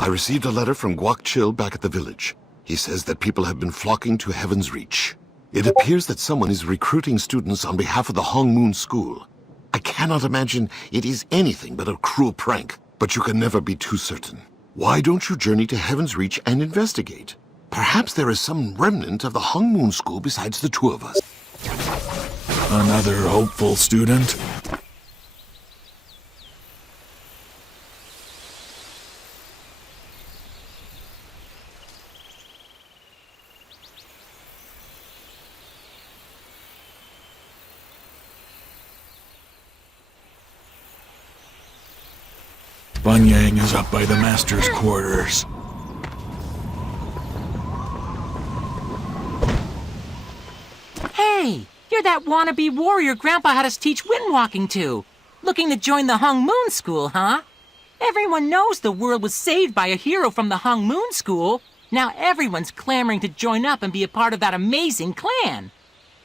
I received a letter from Guak Chil back at the village. He says that people have been flocking to Heaven's Reach. It appears that someone is recruiting students on behalf of the Hongmoon school. I cannot imagine it is anything but a cruel prank, but you can never be too certain. Why don't you journey to Heaven's Reach and investigate? Perhaps there is some remnant of the Hongmoon school besides the two of us. Another hopeful student. Bunyang is up by the master's quarters. Hey, you're that wannabe warrior Grandpa had us teach windwalking to. Looking to join the Hongmoon school, huh? Everyone knows the world was saved by a hero from the Hongmoon school. Now everyone's clamoring to join up and be a part of that amazing clan.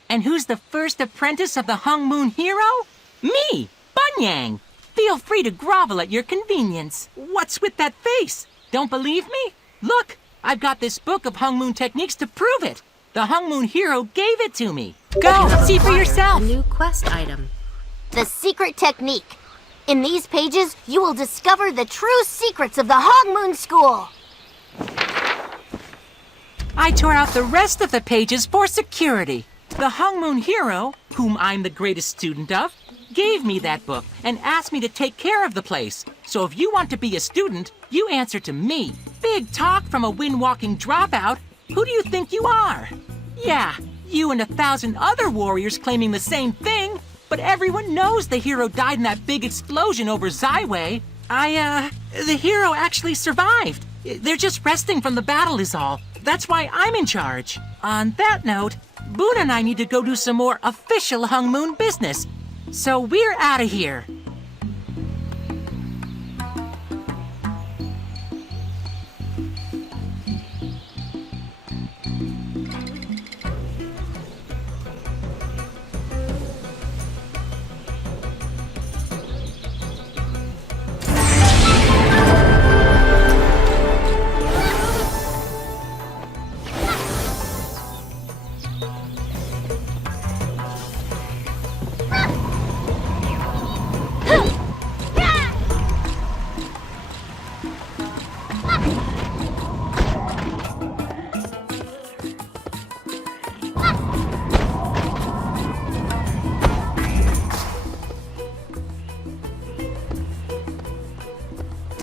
And who's the first apprentice of the Hongmoon hero? Me, Bunyang. Feel free to grovel at your convenience. What's with that face? Don't believe me? Look, I've got this book of Hongmoon techniques to prove it. The Hongmoon hero gave it to me. Go, see for yourself. A new quest item. The secret technique. In these pages, you will discover the true secrets of the Hongmoon school. I tore out the rest of the pages for security. The Hongmoon hero, whom I'm the greatest student of, gave me that book and asked me to take care of the place. So if you want to be a student, you answer to me. Big talk from a windwalking dropout. Who do you think you are? Yeah, you and 1,000 other warriors claiming the same thing. But everyone knows the hero died in that big explosion over Zaiwei. The hero actually survived. They're just resting from the battle is all. That's why I'm in charge. On that note, Boone and I need to go do some more official Hongmoon business. So we're out of here.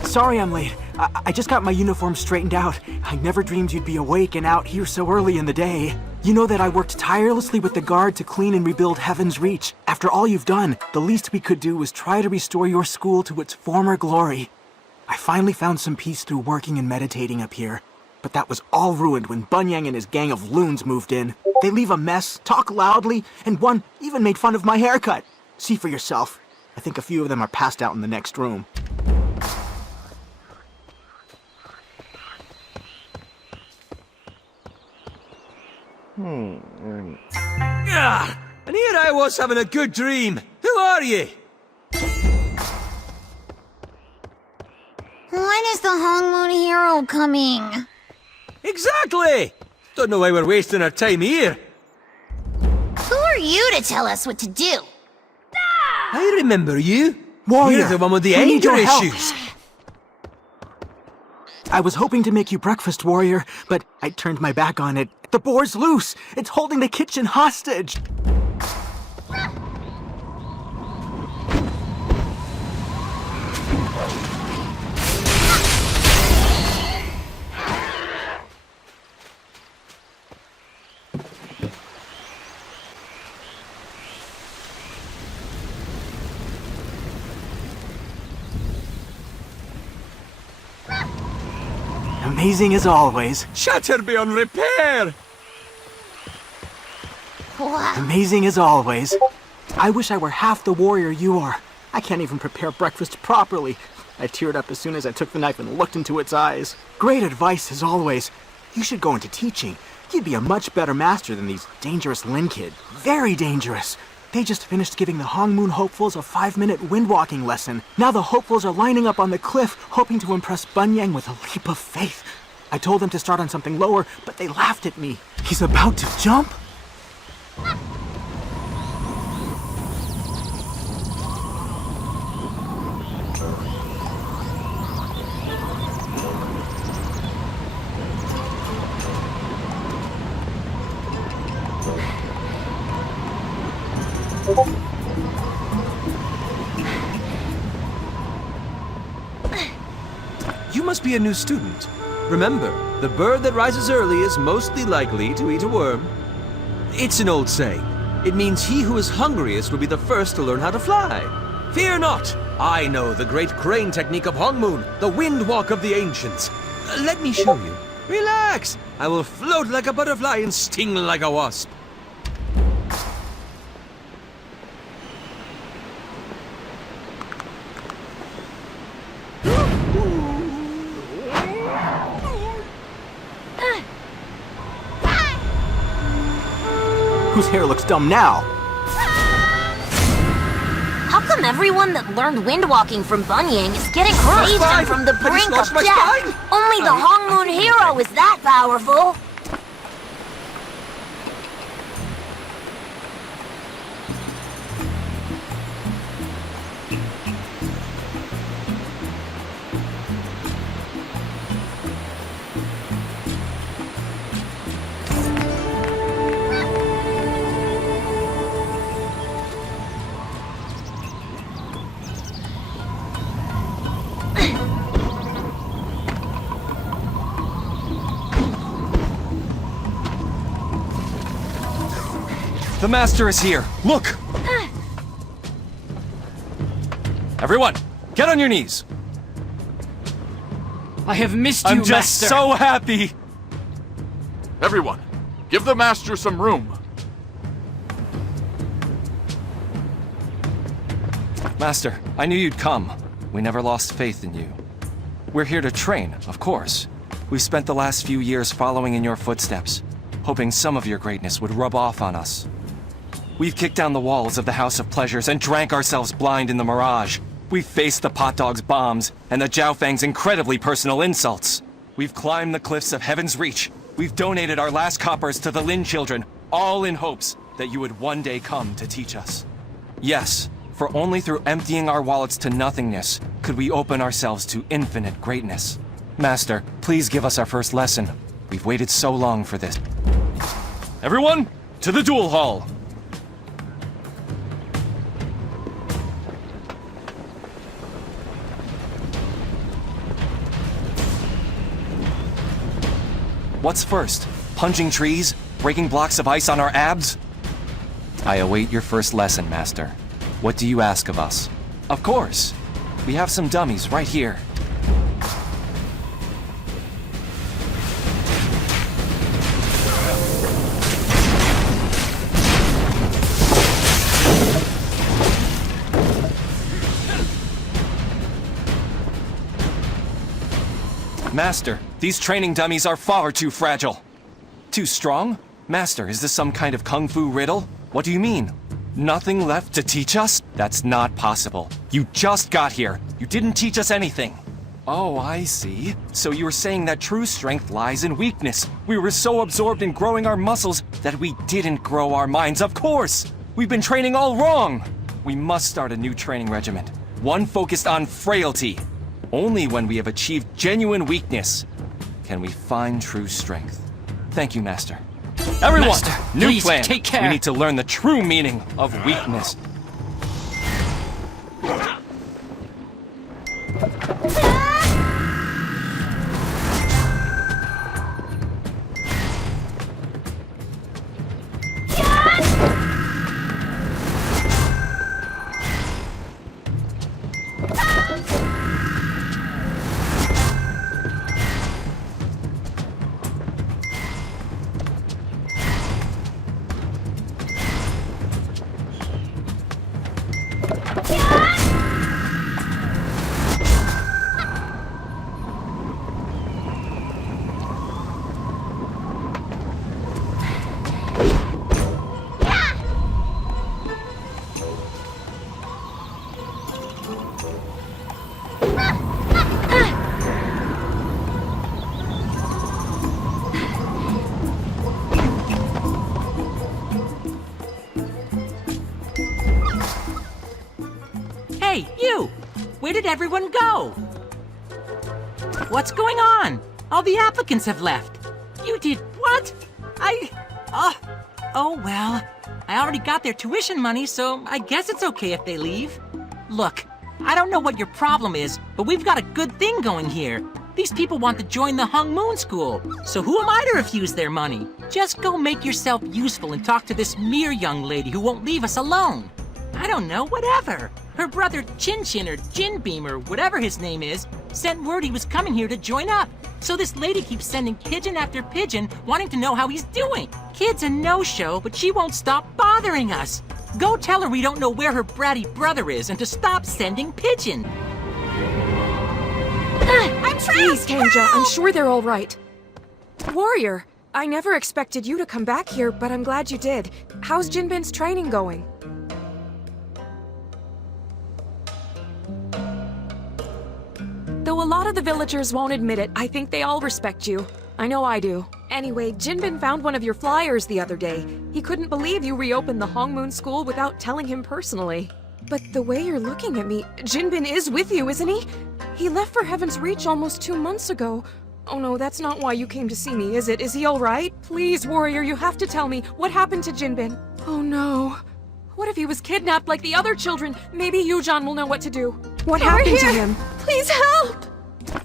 Sorry I'm late. I just got my uniform straightened out. I never dreamed you'd be awake and out here so early in the day. You know that I worked tirelessly with the guard to clean and rebuild Heaven's Reach. After all you've done, the least we could do was try to restore your school to its former glory. I finally found some peace through working and meditating up here. But that was all ruined when Bunyang and his gang of loons moved in. They leave a mess, talk loudly, and one even made fun of my haircut. See for yourself. I think a few of them are passed out in the next room. And here I was having a good dream. Who are you? When is the Hongmoon hero coming? Exactly! Don't know why we're wasting our time here. Who are you to tell us what to do? I remember you. Warrior, You're the one with the I need anger your help. issues. I was hoping to make you breakfast, Warrior, but I turned my back on it. The boar's loose! It's holding the kitchen hostage! Amazing as always. Shatter beyond repair! What? Amazing as always. I wish I were half the warrior you are. I can't even prepare breakfast properly. I teared up as soon as I took the knife and looked into its eyes. Great advice as always. You should go into teaching. You'd be a much better master than these dangerous Lin kid. Very dangerous. They just finished giving the Hongmoon hopefuls a 5-minute windwalking lesson. Now the hopefuls are lining up on the cliff, hoping to impress Bunyang with a leap of faith. I told them to start on something lower, but they laughed at me. He's about to jump? You must be a new student. Remember, the bird that rises early is mostly likely to eat a worm. It's an old saying. It means he who is hungriest will be the first to learn how to fly. Fear not! I know the great crane technique of Hongmoon, the wind walk of the ancients. Let me show you. Relax! I will float like a butterfly and sting like a wasp. Whose hair looks dumb now? How come everyone that learned windwalking from Bunyang is getting saved spine! from the I just brink lost of my death? spine! Only the Hongmoon hero is that powerful. The master is here. Look! Everyone, get on your knees. I have missed you, I'm just Master. so happy. Everyone, give the master some room. Master, I knew you'd come. We never lost faith in you. We're here to train, of course. We've spent the last few years following in your footsteps, hoping some of your greatness would rub off on us. We've kicked down the walls of the House of Pleasures and drank ourselves blind in the mirage. We've faced the Pot Dog's bombs and the Jiaofang's incredibly personal insults. We've climbed the cliffs of Heaven's Reach. We've donated our last coppers to the Lin children, all in hopes that you would one day come to teach us. Yes, for only through emptying our wallets to nothingness could we open ourselves to infinite greatness. Master, please give us our first lesson. We've waited so long for this. Everyone, to the duel hall! What's first? Punching trees? Breaking blocks of ice on our abs? I await your first lesson, Master. What do you ask of us? Of course! We have some dummies right here. Master, these training dummies are far too fragile. Too strong? Master, is this some kind of kung fu riddle? What do you mean? Nothing left to teach us? That's not possible. You just got here. You didn't teach us anything. Oh, I see. So you were saying that true strength lies in weakness. We were so absorbed in growing our muscles that we didn't grow our minds. Of course! We've been training all wrong! We must start a new training regimen. One focused on frailty. Only when we have achieved genuine weakness can we find true strength. Thank you, Master. Everyone, Master, new please, plan. take care. We need to learn the true meaning of weakness. Hey, you! Where did everyone go? What's going on? All the applicants have left. You did what? Oh well. I already got their tuition money, so I guess it's okay if they leave. Look, I don't know what your problem is, but we've got a good thing going here. These people want to join the Hongmoon school, so who am I to refuse their money? Just go make yourself useful and talk to this mere young lady who won't leave us alone. I don't know, whatever. Her brother Chin Chin or Jin Beam or whatever his name is sent word he was coming here to join up. So this lady keeps sending pigeon after pigeon wanting to know how he's doing. Kid's a no-show, but she won't stop bothering us. Go tell her we don't know where her bratty brother is and to stop sending pigeon. I'm trapped! Please, Kanja, I'm sure they're all right. Warrior, I never expected you to come back here, but I'm glad you did. How's Jinbin's training going? Though a lot of the villagers won't admit it, I think they all respect you. I know I do. Anyway, Jinbin found one of your flyers the other day. He couldn't believe you reopened the Hongmoon school without telling him personally. But the way you're looking at me, Jinbin is with you, isn't he? He left for Heaven's Reach almost 2 months ago. Oh no, that's not why you came to see me, is it? Is he alright? Please, Warrior, you have to tell me. What happened to Jinbin? Oh no. What if he was kidnapped like the other children? Maybe Yujan will know what to do. What happened to him? Please help!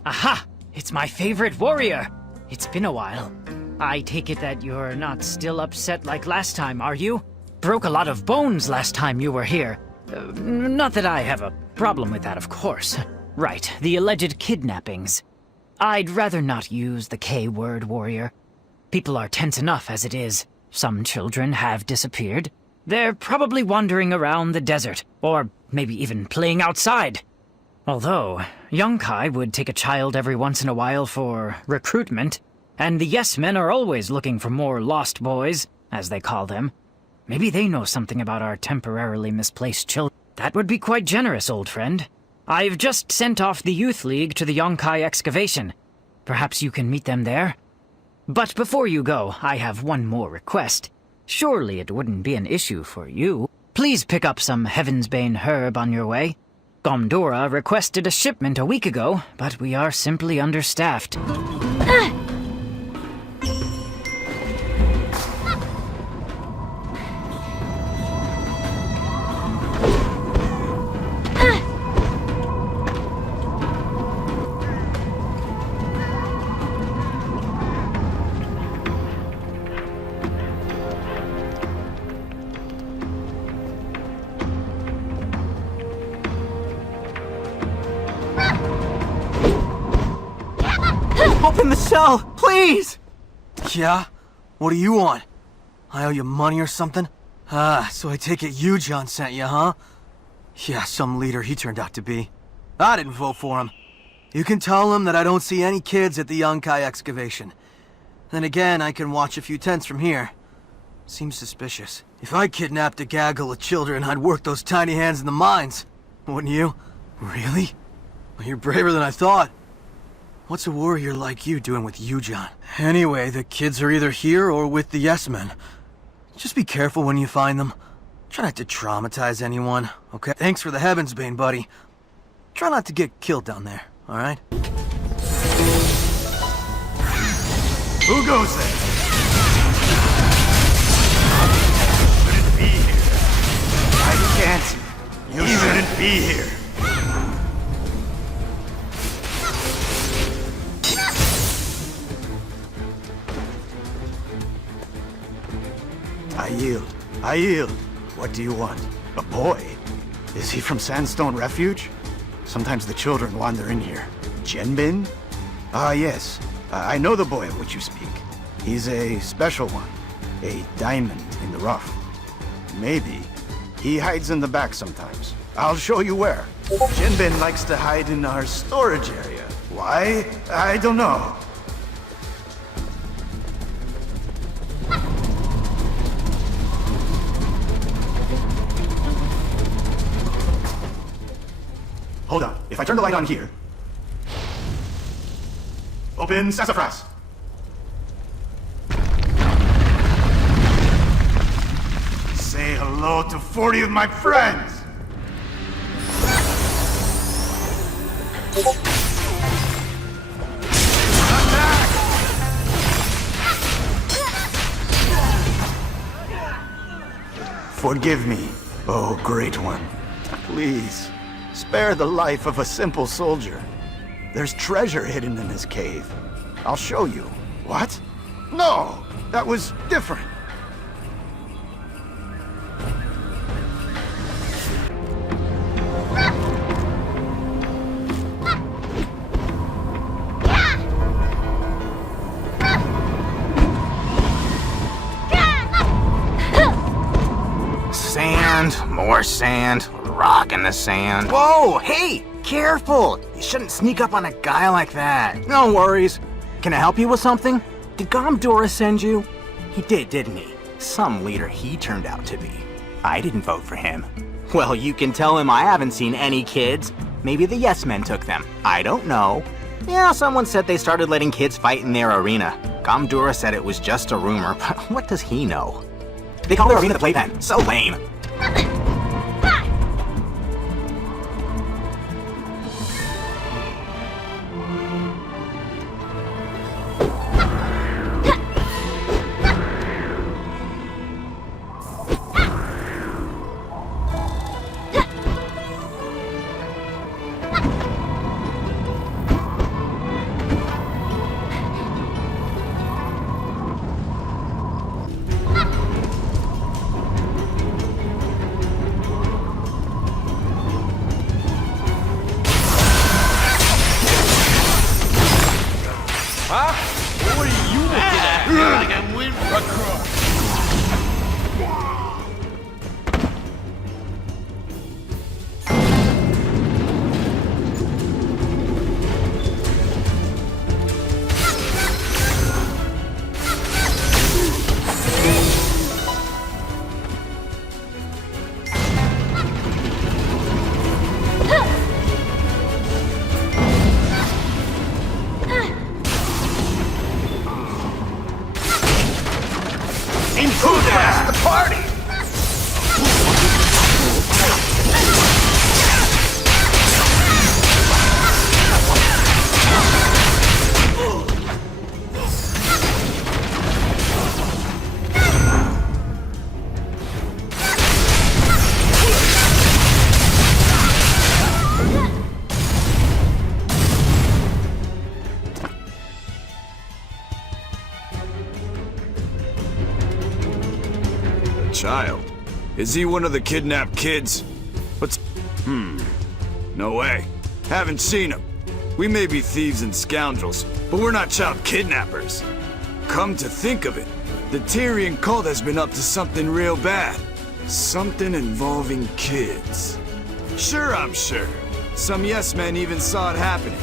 Aha! It's my favorite warrior! It's been a while. I take it that you're not still upset like last time, are you? Broke a lot of bones last time you were here. Not that I have a problem with that, of course. Right, the alleged kidnappings. I'd rather not use the K word, warrior. People are tense enough as it is. Some children have disappeared. They're probably wandering around the desert, or maybe even playing outside. Although, Yonkai would take a child every once in a while for recruitment, and the Yes Men are always looking for more lost boys, as they call them. Maybe they know something about our temporarily misplaced children. That would be quite generous, old friend. I've just sent off the Youth League to the Yonkai excavation. Perhaps you can meet them there? But before you go, I have one more request. Surely it wouldn't be an issue for you. Please pick up some Heaven's Bane herb on your way. Gomdora requested a shipment a week ago, but we are simply understaffed. Open the cell, please! Yeah? What do you want? I owe you money or something? Ah, so I take it Yujan sent you, huh? Yeah, some leader he turned out to be. I didn't vote for him. You can tell him that I don't see any kids at the Yonkai excavation. Then again, I can watch a few tents from here. Seems suspicious. If I kidnapped a gaggle of children, I'd work those tiny hands in the mines. Wouldn't you? Really? Well, you're braver than I thought. What's a warrior like you doing with Yujan? Anyway, the kids are either here or with the Yes Men. Just be careful when you find them. Try not to traumatize anyone, okay? Thanks for the Heaven's Bane, buddy. Try not to get killed down there, alright? Who goes there? Shouldn't be here. I can't. You shouldn't be here. I yield. I yield. What do you want? A boy? Is he from Sandstone Refuge? Sometimes the children wander in here. Jinbin? Ah, yes. I know the boy of which you speak. He's a special one. A diamond in the rough. Maybe. He hides in the back sometimes. I'll show you where. Jinbin likes to hide in our storage area. Why? I don't know. Hold on. If I turn the light on here... Open sassafras. Say hello to 40 of my friends! Forgive me, oh great one. Please, spare the life of a simple soldier. There's treasure hidden in this cave. I'll show you. What? No, that was different. More sand, rock in the sand. Whoa, hey, careful! You shouldn't sneak up on a guy like that. No worries. Can I help you with something? Did Gomdora send you? He did, didn't he? Some leader he turned out to be. I didn't vote for him. Well, you can tell him I haven't seen any kids. Maybe the Yes Men took them. I don't know. Yeah, someone said they started letting kids fight in their arena. Gomdora said it was just a rumor, but what does he know? They call their arena the playpen. So lame. Child? Is he one of the kidnapped kids? What's... No way. Haven't seen him. We may be thieves and scoundrels, but we're not child kidnappers. Come to think of it, the Tyrian cult has been up to something real bad. Something involving kids. Sure, I'm sure. Some yes men even saw it happening.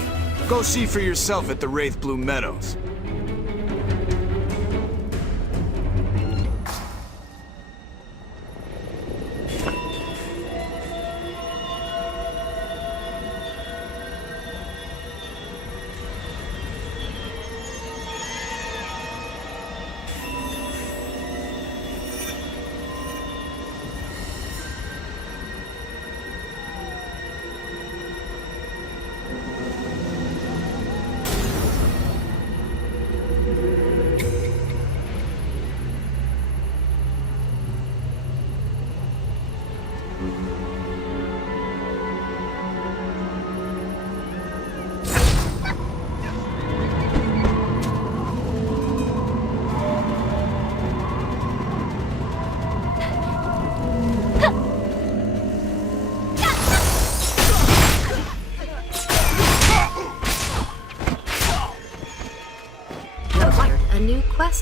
Go see for yourself at the Wraith Blue Meadows.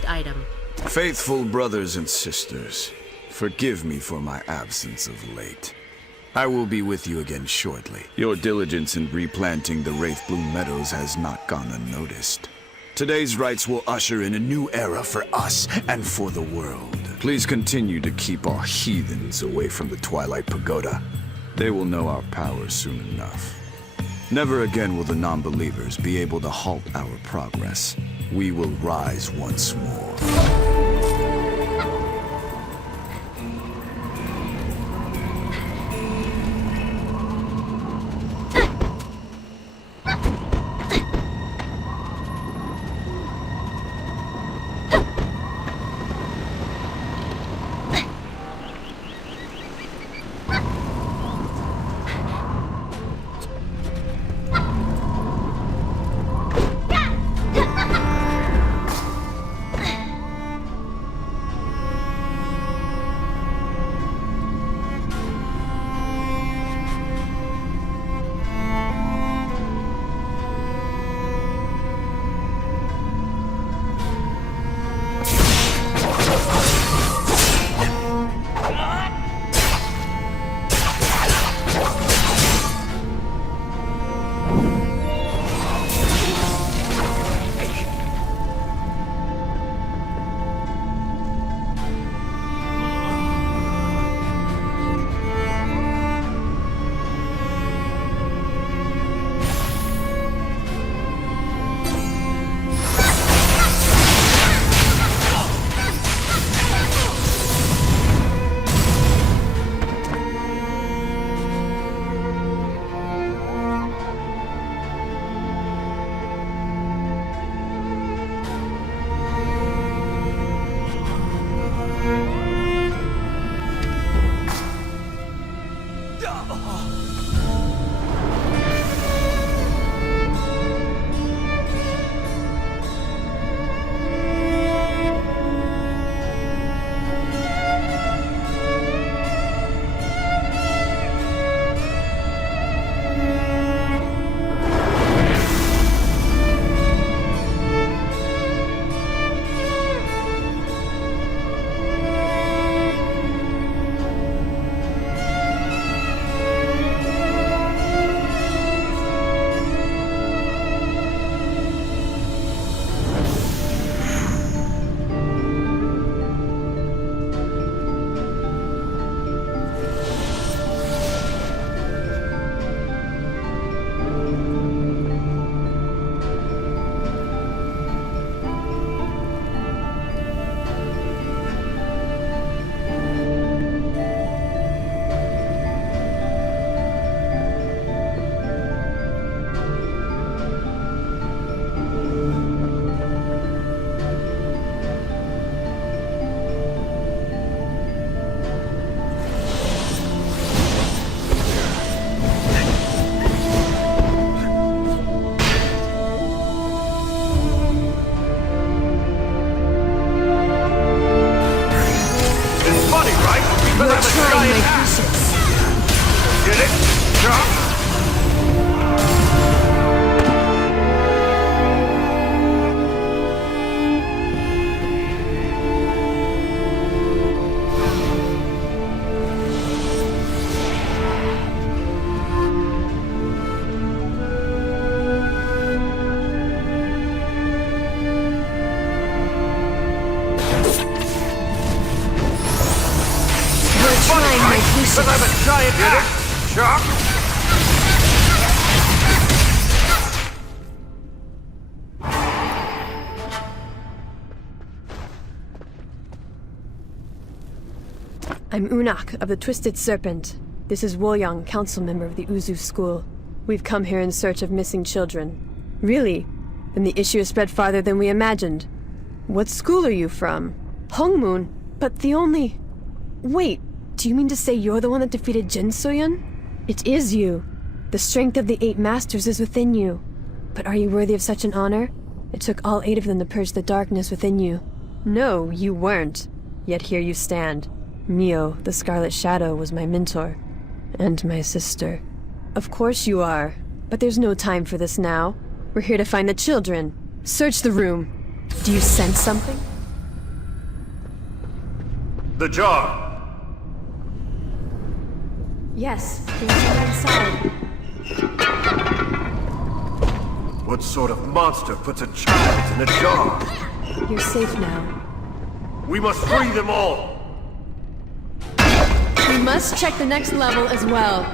Item. Faithful brothers and sisters, forgive me for my absence of late. I will be with you again shortly. Your diligence in replanting the Wraith Blue Meadows has not gone unnoticed. Today's rites will usher in a new era for us and for the world. Please continue to keep our heathens away from the Twilight Pagoda. They will know our power soon enough. Never again will the non-believers be able to halt our progress. We will rise once more. Because I'm a giant ass shark? I'm Unak of the Twisted Serpent. This is Woyang, council member of the Uzu School. We've come here in search of missing children. Really? Then the issue has spread farther than we imagined. What school are you from? Hongmoon? But the only... Wait, do you mean to say you're the one that defeated Jin Soyun? It is you. The strength of the 8 masters is within you. But are you worthy of such an honor? It took all 8 of them to purge the darkness within you. No, you weren't. Yet here you stand. Mio, the Scarlet Shadow, was my mentor. And my sister. Of course you are. But there's no time for this now. We're here to find the children. Search the room. Do you sense something? The jar! Yes, there's someone inside. What sort of monster puts a child in a jar? You're safe now. We must free them all! We must check the next level as well.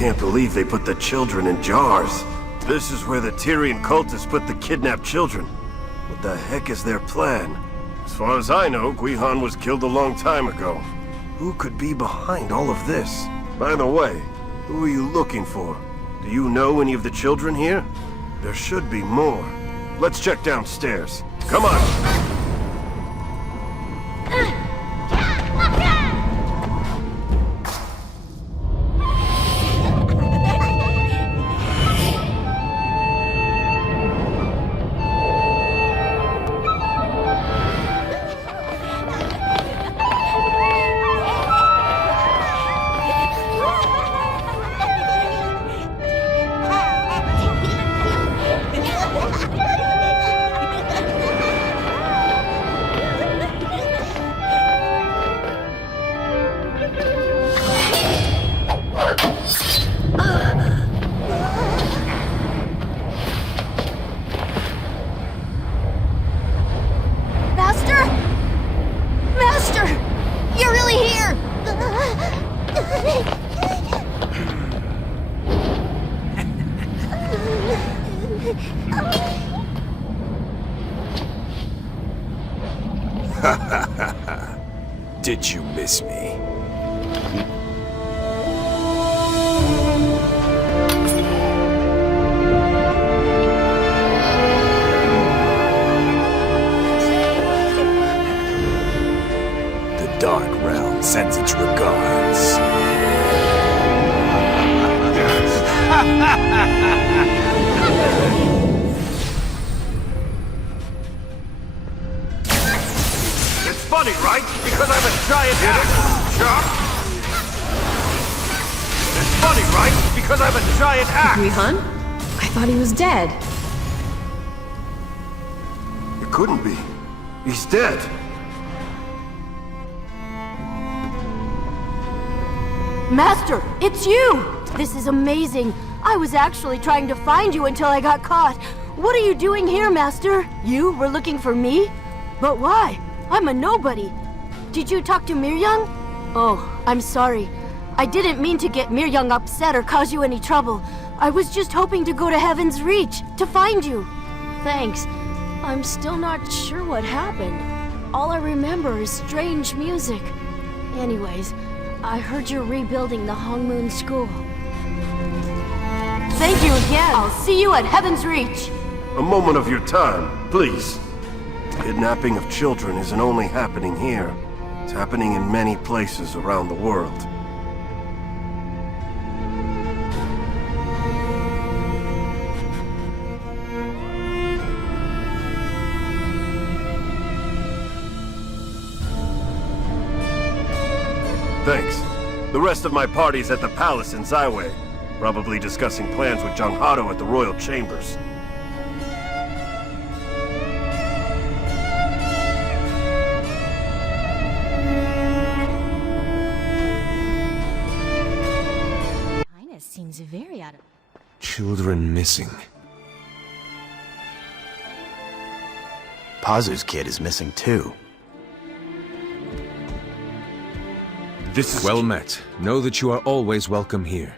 can't believe they put the children in jars. This is where the Tyrian cultists put the kidnapped children. What the heck is their plan? As far as I know, Guihan was killed a long time ago. Who could be behind all of this? By the way, who are you looking for? Do you know any of the children here? There should be more. Let's check downstairs. Come on! Did you miss me? The Dark Realm sends its regards. It's funny, right? Because I'm a giant axe! It's funny, right? Because I'm a giant axe! Guihan? I thought he was dead. It couldn't be. He's dead. Master, it's you! This is amazing. I was actually trying to find you until I got caught. What are you doing here, Master? You were looking for me? But why? I'm a nobody. Did you talk to Miryang? Oh, I'm sorry. I didn't mean to get Miryang upset or cause you any trouble. I was just hoping to go to Heaven's Reach, to find you. Thanks. I'm still not sure what happened. All I remember is strange music. Anyways, I heard you're rebuilding the Hongmoon school. Thank you again. I'll see you at Heaven's Reach. A moment of your time, please. Kidnapping of children isn't only happening here. It's happening in many places around the world. Thanks. The rest of my party's at the palace in Zaiwei. Probably discussing plans with Janghado at the royal chambers. Seems very out of... Children missing. Pazu's kid is missing too. This is well met. Know that you are always welcome here.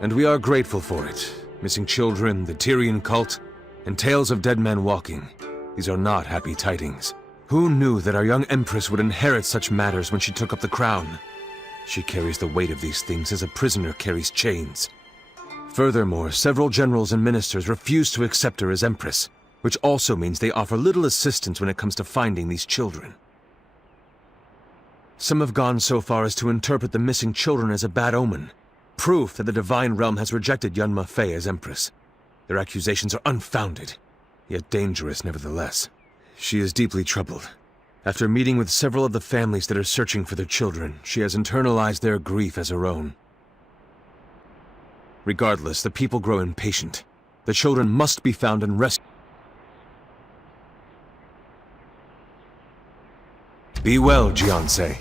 And we are grateful for it. Missing children, the Tyrian cult, and tales of dead men walking. These are not happy tidings. Who knew that our young empress would inherit such matters when she took up the crown? She carries the weight of these things as a prisoner carries chains. Furthermore, several generals and ministers refuse to accept her as empress, which also means they offer little assistance when it comes to finding these children. Some have gone so far as to interpret the missing children as a bad omen, proof that the divine realm has rejected Yunma Fei as empress. Their accusations are unfounded, yet dangerous nevertheless. She is deeply troubled. After meeting with several of the families that are searching for their children, she has internalized their grief as her own. Regardless, the people grow impatient. The children must be found and rescued. Be well, Jiansei.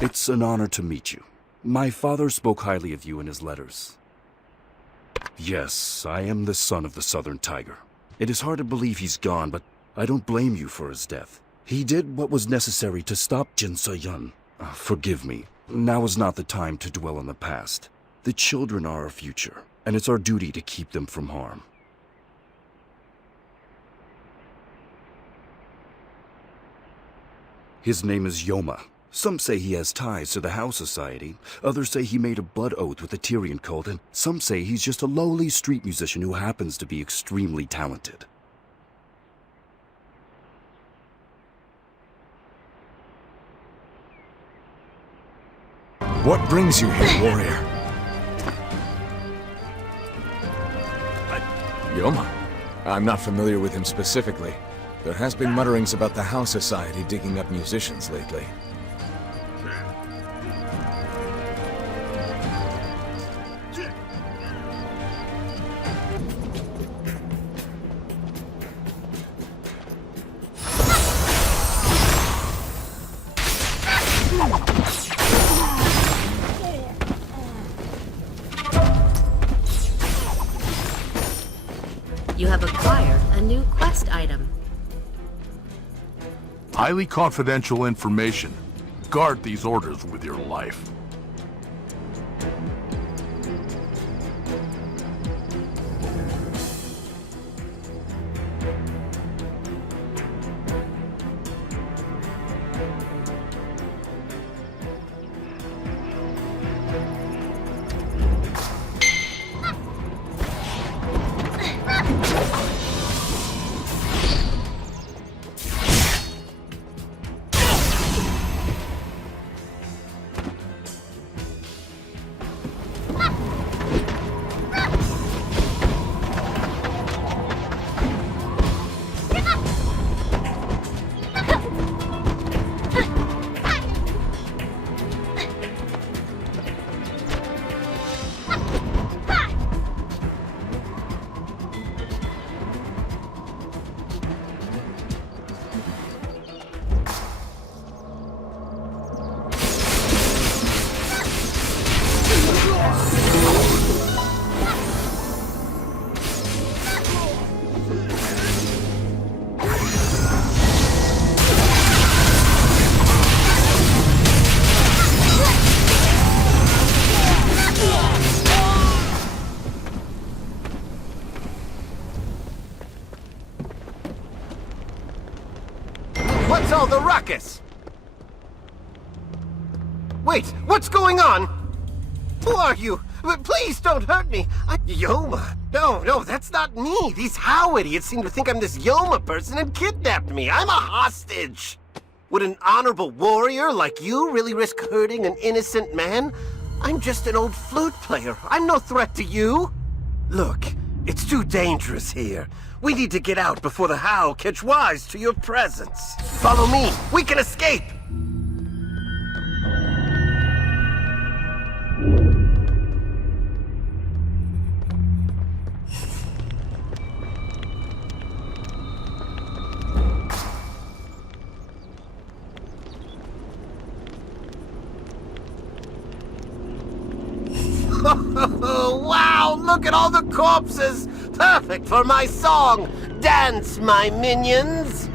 It's an honor to meet you. My father spoke highly of you in his letters. Yes, I am the son of the Southern Tiger. It is hard to believe he's gone, but I don't blame you for his death. He did what was necessary to stop Jin Se-yun. Forgive me. Now is not the time to dwell on the past. The children are our future, and it's our duty to keep them from harm. His name is Yoma. Some say he has ties to the House Society, others say he made a blood oath with the Tyrian cult, and some say he's just a lowly street musician who happens to be extremely talented. What brings you here, warrior? Yoma? I'm not familiar with him specifically. There has been mutterings about the House Society digging up musicians lately. You have acquired a new quest item. Highly confidential information. Guard these orders with your life. What's all the ruckus? Wait, what's going on? Who are you? Please don't hurt me. Yoma. No, that's not me. These How idiots seem to think I'm this Yoma person and kidnapped me. I'm a hostage. Would an honorable warrior like you really risk hurting an innocent man? I'm just an old flute player. I'm no threat to you. Look, it's too dangerous here. We need to get out before the How catch wise to your presence. Follow me. We can escape. Wow, look at all the corpses! Perfect for my song! Dance, my minions!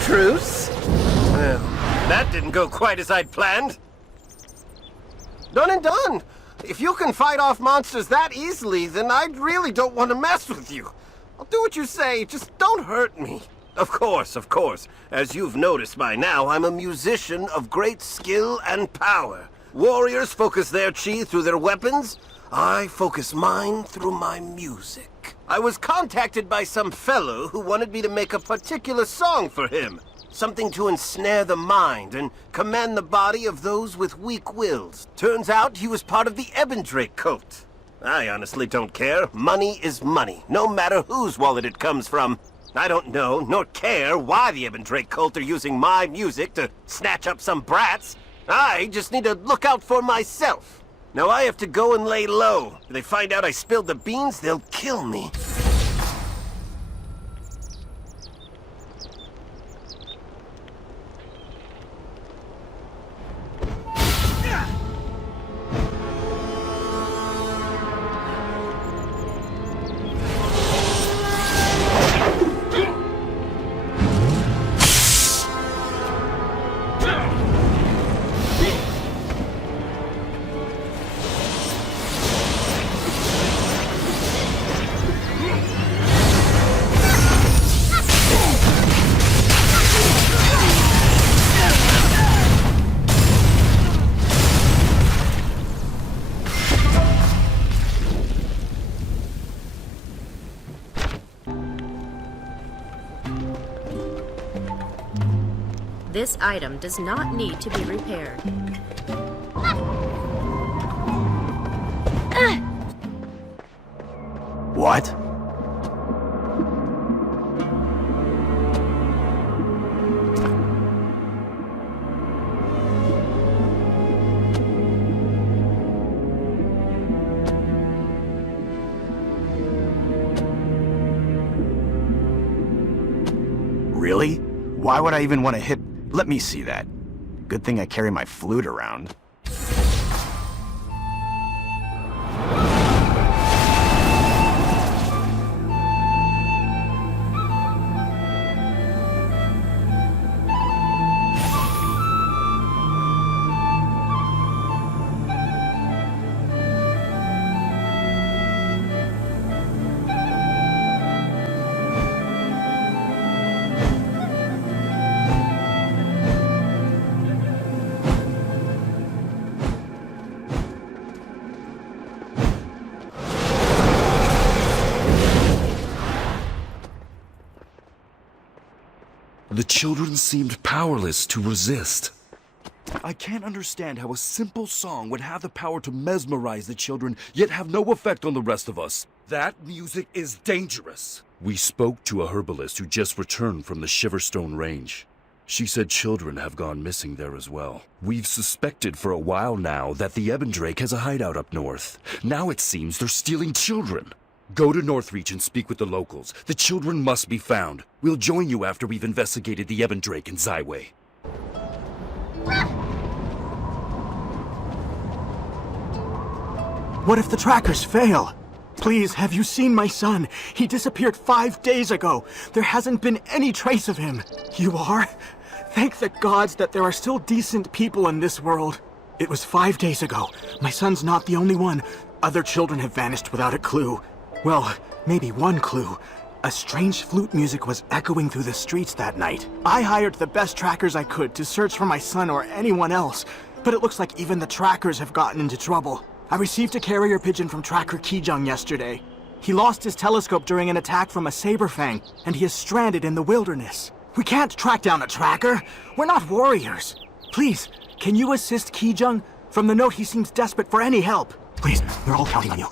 Truce? Well, that didn't go quite as I'd planned. Done and done. If you can fight off monsters that easily, then I really don't want to mess with you. I'll do what you say, just don't hurt me. Of course. As you've noticed by now, I'm a musician of great skill and power. Warriors focus their chi through their weapons. I focus mine through my music. I was contacted by some fellow who wanted me to make a particular song for him. Something to ensnare the mind and command the body of those with weak wills. Turns out he was part of the Ebbendrake cult. I honestly don't care. Money is money, no matter whose wallet it comes from. I don't know, nor care why the Ebbendrake cult are using my music to snatch up some brats. I just need to look out for myself. Now I have to go and lay low. If they find out I spilled the beans, they'll kill me. This item does not need to be repaired. What? Really? Why would I even want to hit... Let me see that. Good thing I carry my flute around. The children seemed powerless to resist. I can't understand how a simple song would have the power to mesmerize the children, yet have no effect on the rest of us. That music is dangerous. We spoke to a herbalist who just returned from the Shiverstone Range. She said children have gone missing there as well. We've suspected for a while now that the Ebondrake has a hideout up north. Now it seems they're stealing children. Go to Northreach and speak with the locals. The children must be found. We'll join you after we've investigated the Ebondrake and Zyway. What if the trackers fail? Please, have you seen my son? He disappeared 5 days ago. There hasn't been any trace of him. You are? Thank the gods that there are still decent people in this world. It was 5 days ago. My son's not the only one. Other children have vanished without a clue. Well, maybe one clue. A strange flute music was echoing through the streets that night. I hired the best trackers I could to search for my son or anyone else, but it looks like even the trackers have gotten into trouble. I received a carrier pigeon from Tracker Kijung yesterday. He lost his telescope during an attack from a saberfang, and he is stranded in the wilderness. We can't track down a tracker. We're not warriors. Please, can you assist Kijung? From the note, he seems desperate for any help. Please, we're all counting on you.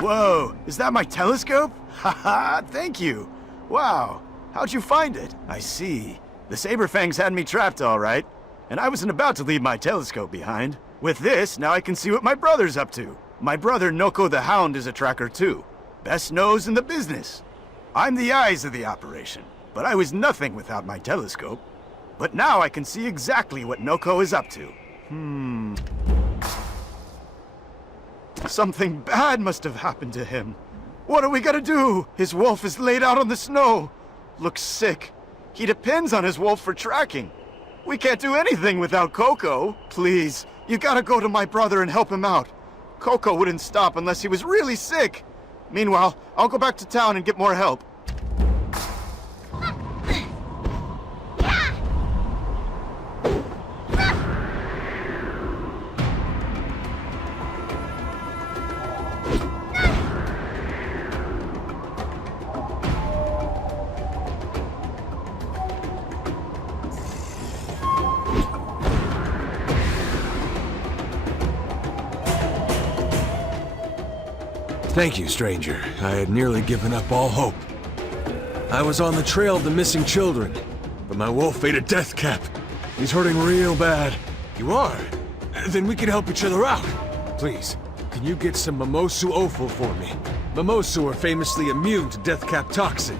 Whoa, is that my telescope? Haha, thank you. Wow, how'd you find it? I see. The Saberfangs had me trapped all right, and I wasn't about to leave my telescope behind. With this, now I can see what my brother's up to. My brother Noko the Hound is a tracker too. Best nose in the business. I'm the eyes of the operation, but I was nothing without my telescope. But now I can see exactly what Noko is up to. Something bad must have happened to him. What are we gonna do? His wolf is laid out on the snow. Looks sick. He depends on his wolf for tracking. We can't do anything without Coco. Please, you gotta go to my brother and help him out. Coco wouldn't stop unless he was really sick. Meanwhile, I'll go back to town and get more help. Thank you, stranger. I had nearly given up all hope. I was on the trail of the missing children. but my wolf ate a death cap. He's hurting real bad. You are? Then we can help each other out. Please, can you get some Mimosu offal for me? Mimosu are famously immune to death cap toxin.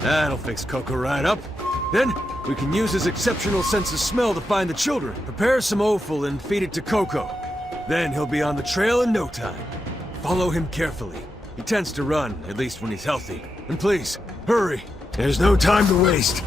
That'll fix Coco right up. Then, we can use his exceptional sense of smell to find the children. Prepare some offal and feed it to Coco. Then he'll be on the trail in no time. Follow him carefully. He tends to run, at least when he's healthy. And please, hurry. There's no time to waste.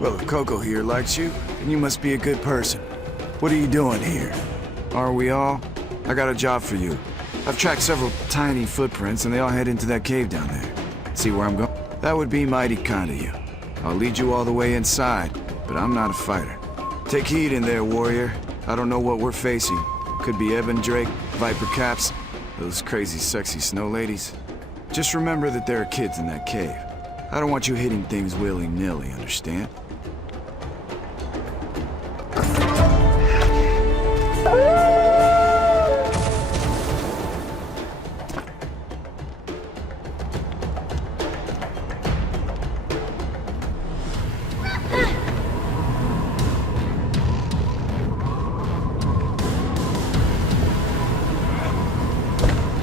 Well, if Coco here likes you, then you must be a good person. What are you doing here? Are we all? I got a job for you. I've tracked several tiny footprints, and they all head into that cave down there. See where I'm going? That would be mighty kind of you. I'll lead you all the way inside, but I'm not a fighter. Take heed in there, warrior. I don't know what we're facing. Could be Evan Drake, Viper Caps, those crazy sexy snow ladies. Just remember that there are kids in that cave. I don't want you hitting things willy-nilly, understand?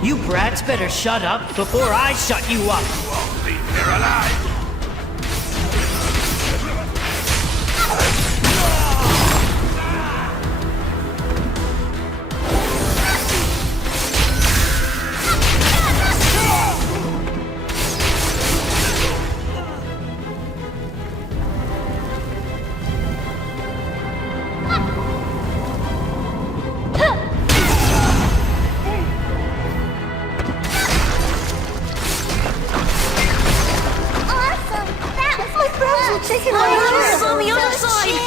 You brats better shut up before I shut you up. You won't leave here alive. On the other side!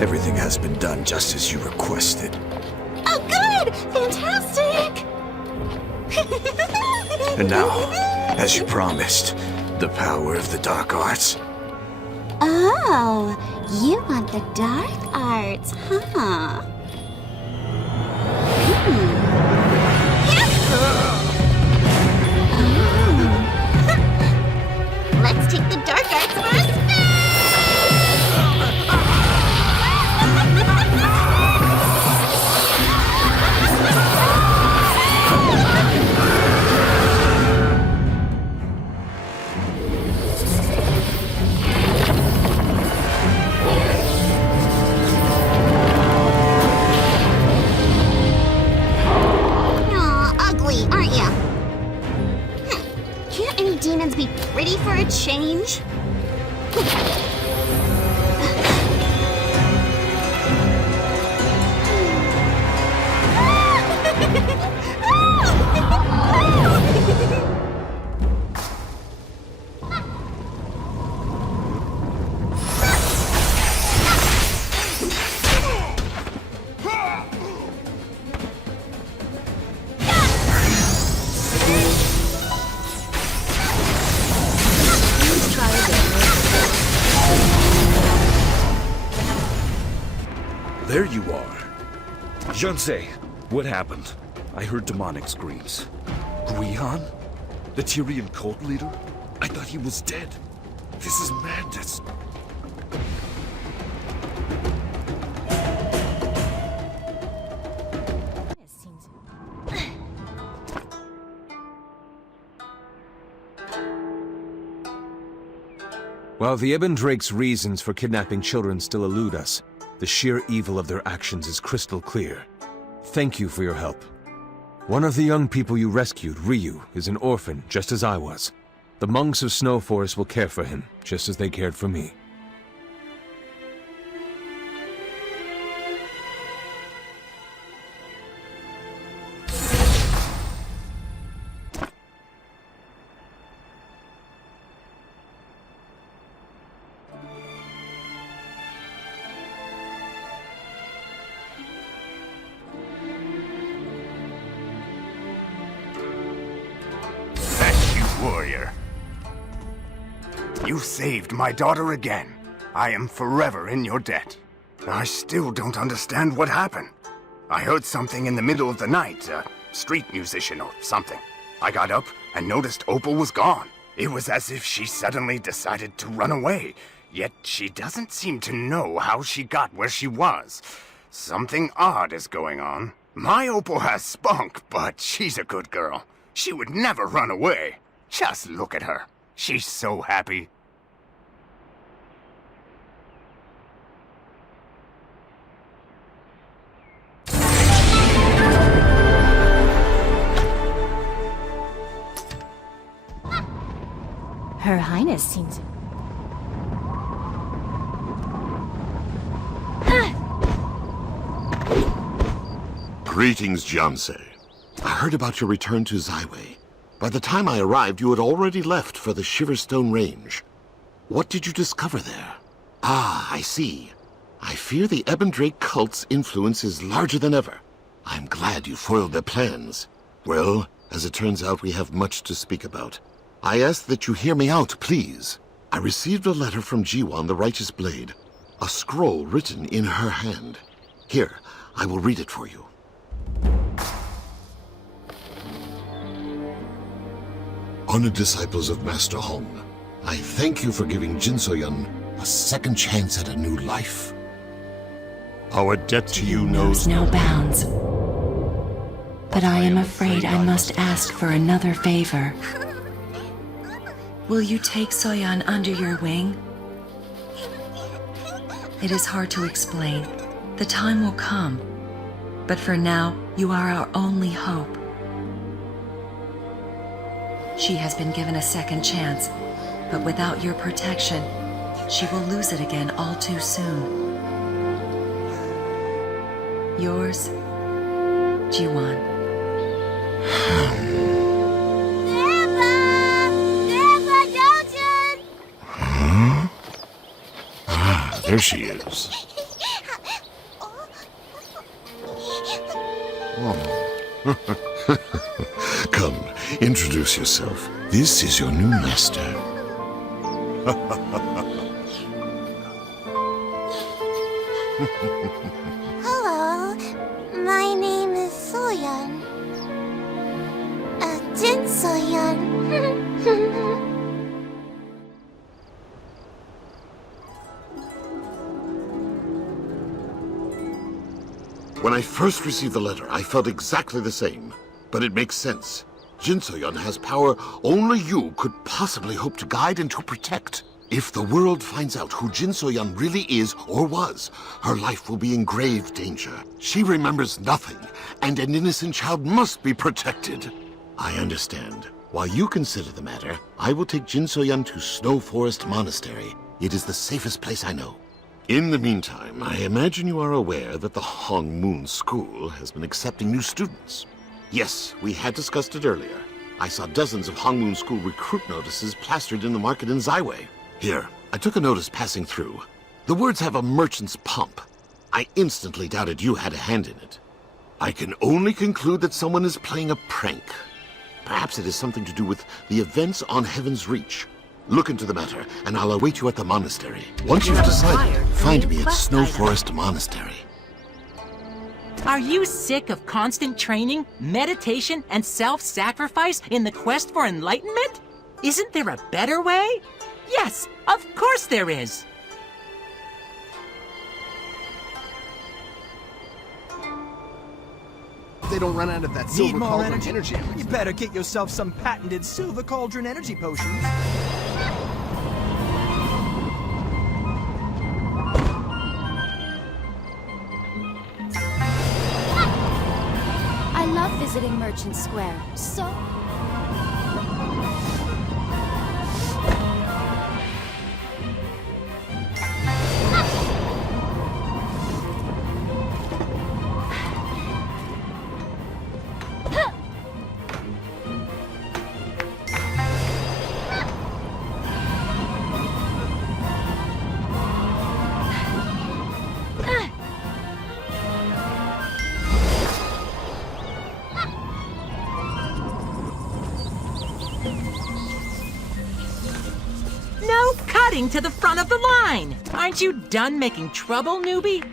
Everything has been done just as you requested. Oh, good! Fantastic! And now, as you promised, the power of the dark arts. Oh, you want the dark arts, huh? Let's take the dark arts for a spin! Demons be pretty for a change? There you are. Jinsei, what happened? I heard demonic screams. Guihan? The Tyrian cult leader? I thought he was dead. This is madness. While the Ebon Drake's reasons for kidnapping children still elude us, the sheer evil of their actions is crystal clear. Thank you for your help. One of the young people you rescued, Ryu, is an orphan, just as I was. The monks of Snow Forest will care for him, just as they cared for me. Warrior. You saved my daughter again. I am forever in your debt. I still don't understand what happened. I heard something in the middle of the night, a street musician or something. I got up and noticed Opal was gone. It was as if she suddenly decided to run away, yet she doesn't seem to know how she got where she was. Something odd is going on. My Opal has spunk, but she's a good girl. She would never run away. Just look at her. She's so happy. Her Highness seems... Greetings, Jinsei. I heard about your return to Zaiwei. By the time I arrived, you had already left for the Shiverstone Range. What did you discover there? Ah, I see. I fear the Ebon Drake cult's influence is larger than ever. I'm glad you foiled their plans. Well, as it turns out, we have much to speak about. I ask that you hear me out, please. I received a letter from Jiwan, the Righteous Blade. A scroll written in her hand. Here, I will read it for you. Honored disciples of Master Hong, I thank you for giving Jinsoyun a second chance at a new life. Our debt to you knows no bounds. But I am afraid I must ask for another favor. Will you take Soyeon under your wing? It is hard to explain. The time will come. But for now, you are our only hope. She has been given a second chance, but without your protection, she will lose it again all too soon. Yours, Jiwan. Huh? Ah, there she is. Oh. Come, introduce yourself. This is your new master. Hello, my name is Soyeon. Jin Soyeon. When I first received the letter, I felt exactly the same. But it makes sense. Jin So-yeon has power only you could possibly hope to guide and to protect. If the world finds out who Jin So-yeon really is or was, her life will be in grave danger. She remembers nothing, and an innocent child must be protected. I understand. While you consider the matter, I will take Jin So-yeon to Snow Forest Monastery. It is the safest place I know. In the meantime, I imagine you are aware that the Hongmoon School has been accepting new students. Yes, we had discussed it earlier. I saw dozens of Hongmoon School recruit notices plastered in the market in Zaiwei. Here, I took a notice passing through. The words have a merchant's pump. I instantly doubted you had a hand in it. I can only conclude that someone is playing a prank. Perhaps it is something to do with the events on Heaven's Reach. Look into the matter, and I'll await you at the monastery. Once you've decided, find me at Snow Forest Monastery. Are you sick of constant training, meditation, and self-sacrifice in the quest for enlightenment? Isn't there a better way? Yes, of course there is. They don't run out of that silver more cauldron energy? energy. You better get yourself some patented silver cauldron energy potions. I love visiting Merchant Square. So... To the front of the line. Aren't you done making trouble, newbie?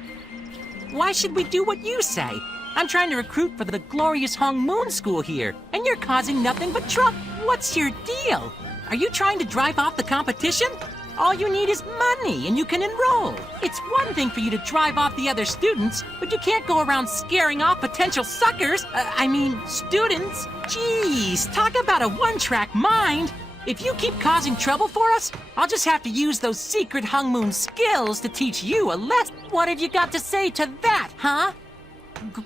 Why should we do what you say? I'm trying to recruit for the glorious Hongmoon School here, and you're causing nothing but trouble. What's your deal? Are you trying to drive off the competition? All you need is money, and you can enroll. It's one thing for you to drive off the other students, but you can't go around scaring off potential suckers. Students. Jeez, talk about a one-track mind. If you keep causing trouble for us, I'll just have to use those secret Hongmoon skills to teach you a lesson. What have you got to say to that, huh?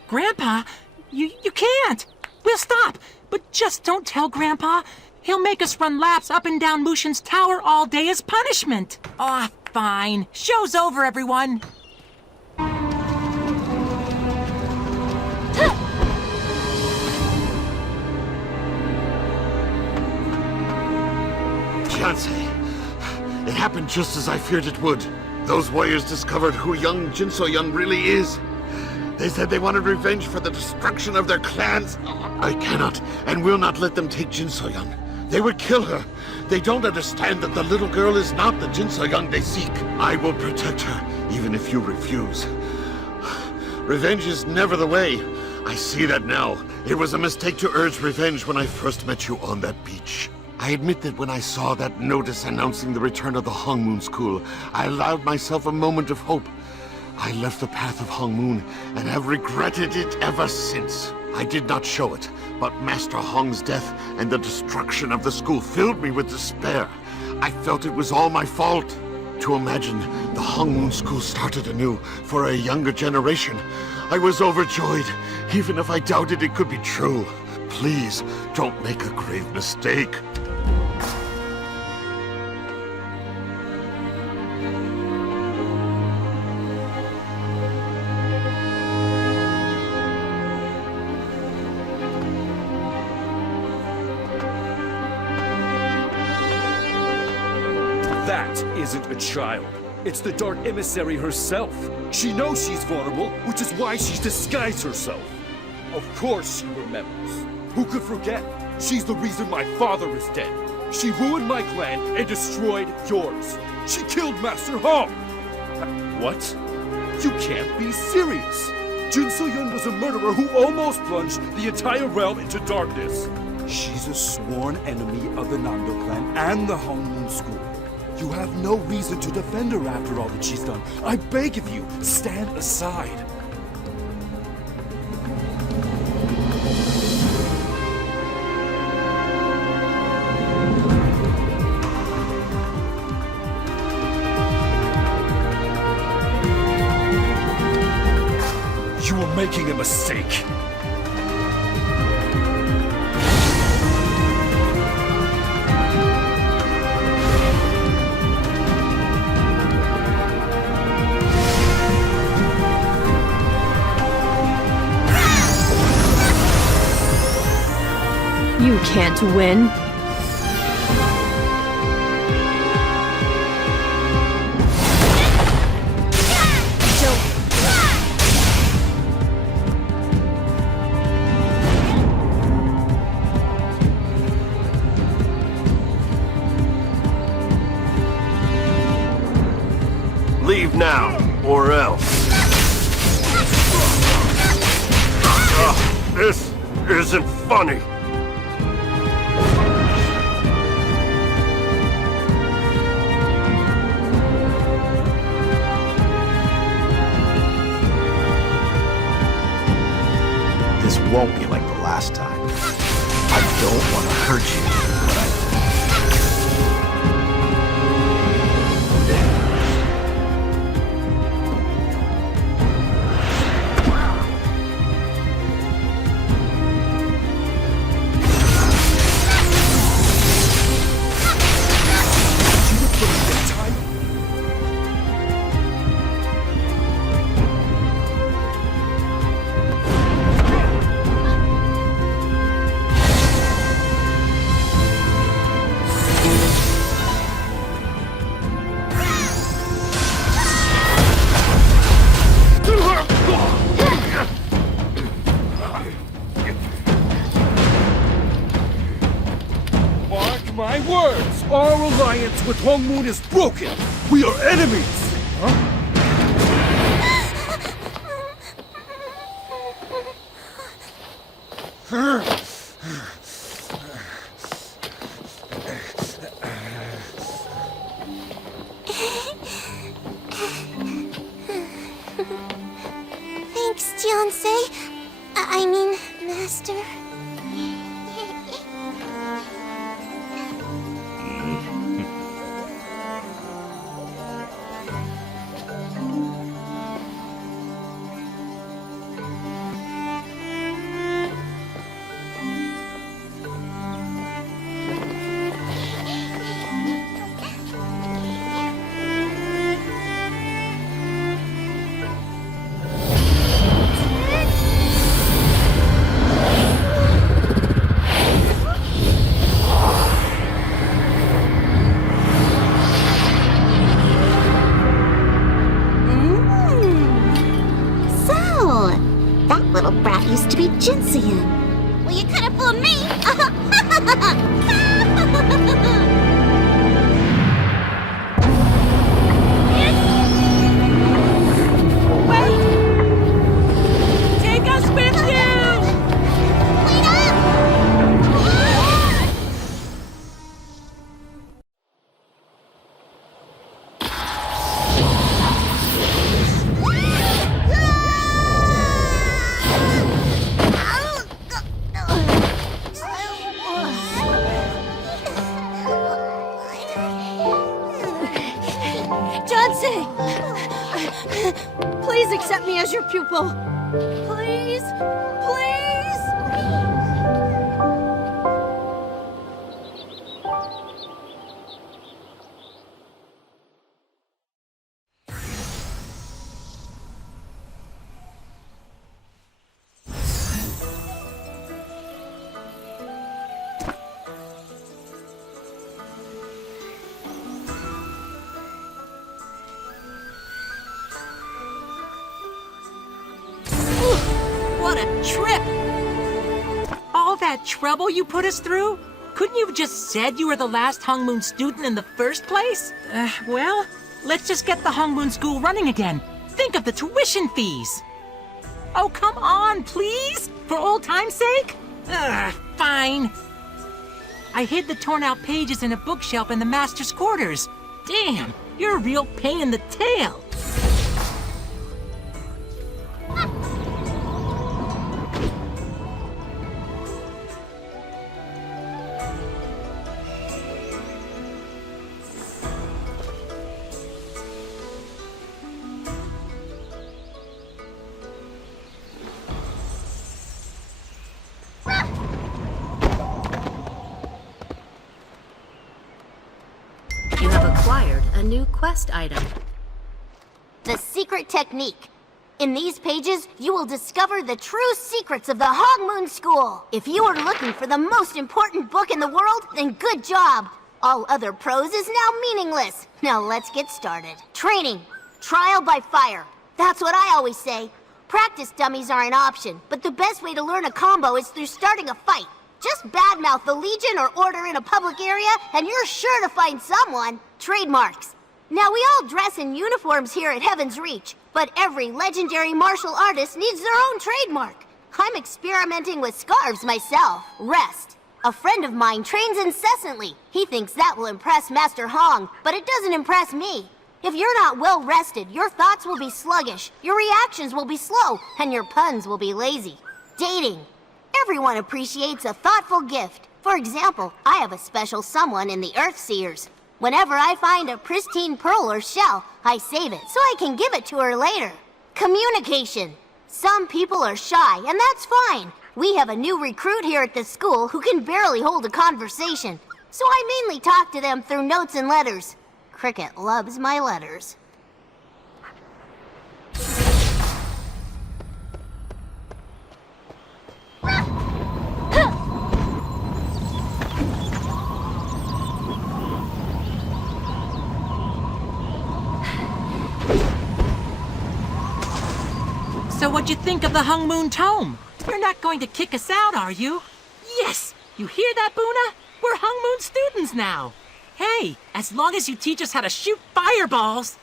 Grandpa, you can't. We'll stop, but just don't tell Grandpa. He'll make us run laps up and down Mushin's tower all day as punishment. Aw, fine. Show's over, everyone. Fiancé, it happened just as I feared it would. Those warriors discovered who young Jin So-yeon really is. They said they wanted revenge for the destruction of their clans. I cannot and will not let them take Jin So-yeon. They would kill her. They don't understand that the little girl is not the Jin So-yeon they seek. I will protect her, even if you refuse. Revenge is never the way. I see that now. It was a mistake to urge revenge when I first met you on that beach. I admit that when I saw that notice announcing the return of the Hongmoon School, I allowed myself a moment of hope. I left the path of Hongmoon and have regretted it ever since. I did not show it, but Master Hong's death and the destruction of the school filled me with despair. I felt it was all my fault. To imagine the Hongmoon School started anew for a younger generation, I was overjoyed, even if I doubted it could be true. Please, don't make a grave mistake. That isn't a child. It's the Dark Emissary herself. She knows she's vulnerable, which is why she's disguised herself. Of course she remembers. Who could forget? She's the reason my father is dead. She ruined my clan and destroyed yours. She killed Master Hong. What? You can't be serious. Jin So-yeon was a murderer who almost plunged the entire realm into darkness. She's a sworn enemy of the Namdo clan and the Hongmoon school. You have no reason to defend her after all that she's done. I beg of you, stand aside. You are making a mistake. You can't win. Leave now, or else. This isn't funny. This won't be like the last time. I don't want to hurt you, but I... My words! Our alliance with Hongmoon is broken! We are enemies! Thanks, Fiancé. I mean, Master. Used to be Jinseon. Well, you could have fooled me. Wait! Take us with you! Wait up! Please accept me as your pupil. Please, please. What a trip! All that trouble you put us through? Couldn't you have just said you were the last Hongmoon student in the first place? Well, let's just get the Hongmoon school running again. Think of the tuition fees. Oh, come on, please? For old time's sake? Fine. I hid the torn-out pages in a bookshelf in the master's quarters. Damn, you're a real pain in the tail. You have acquired a new quest item. The secret technique. In these pages, you will discover the true secrets of the Hongmoon School. If you are looking for the most important book in the world, then good job. All other prose is now meaningless. Now let's get started. Training. Trial by fire. That's what I always say. Practice dummies are an option, but the best way to learn a combo is through starting a fight. Just badmouth the Legion or Order in a public area, and you're sure to find someone. Trademarks. Now, we all dress in uniforms here at Heaven's Reach, but every legendary martial artist needs their own trademark. I'm experimenting with scarves myself. Rest. A friend of mine trains incessantly. He thinks that will impress Master Hong, but it doesn't impress me. If you're not well rested, your thoughts will be sluggish, your reactions will be slow, and your puns will be lazy. Dating. Everyone appreciates a thoughtful gift. For example, I have a special someone in the Earthseers. Whenever I find a pristine pearl or shell, I save it so I can give it to her later. Communication. Some people are shy, and that's fine. We have a new recruit here at the school who can barely hold a conversation. So I mainly talk to them through notes and letters. Cricket loves my letters. So what'd you think of the Hongmoon Tome? You're not going to kick us out, are you? Yes! You hear that, Boona? We're Hongmoon students now. Hey, as long as you teach us how to shoot fireballs.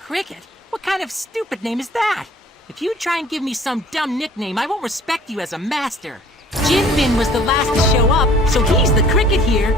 Cricket? What kind of stupid name is that? If you try and give me some dumb nickname, I won't respect you as a master. Jinbin was the last to show up, so he's the Cricket here.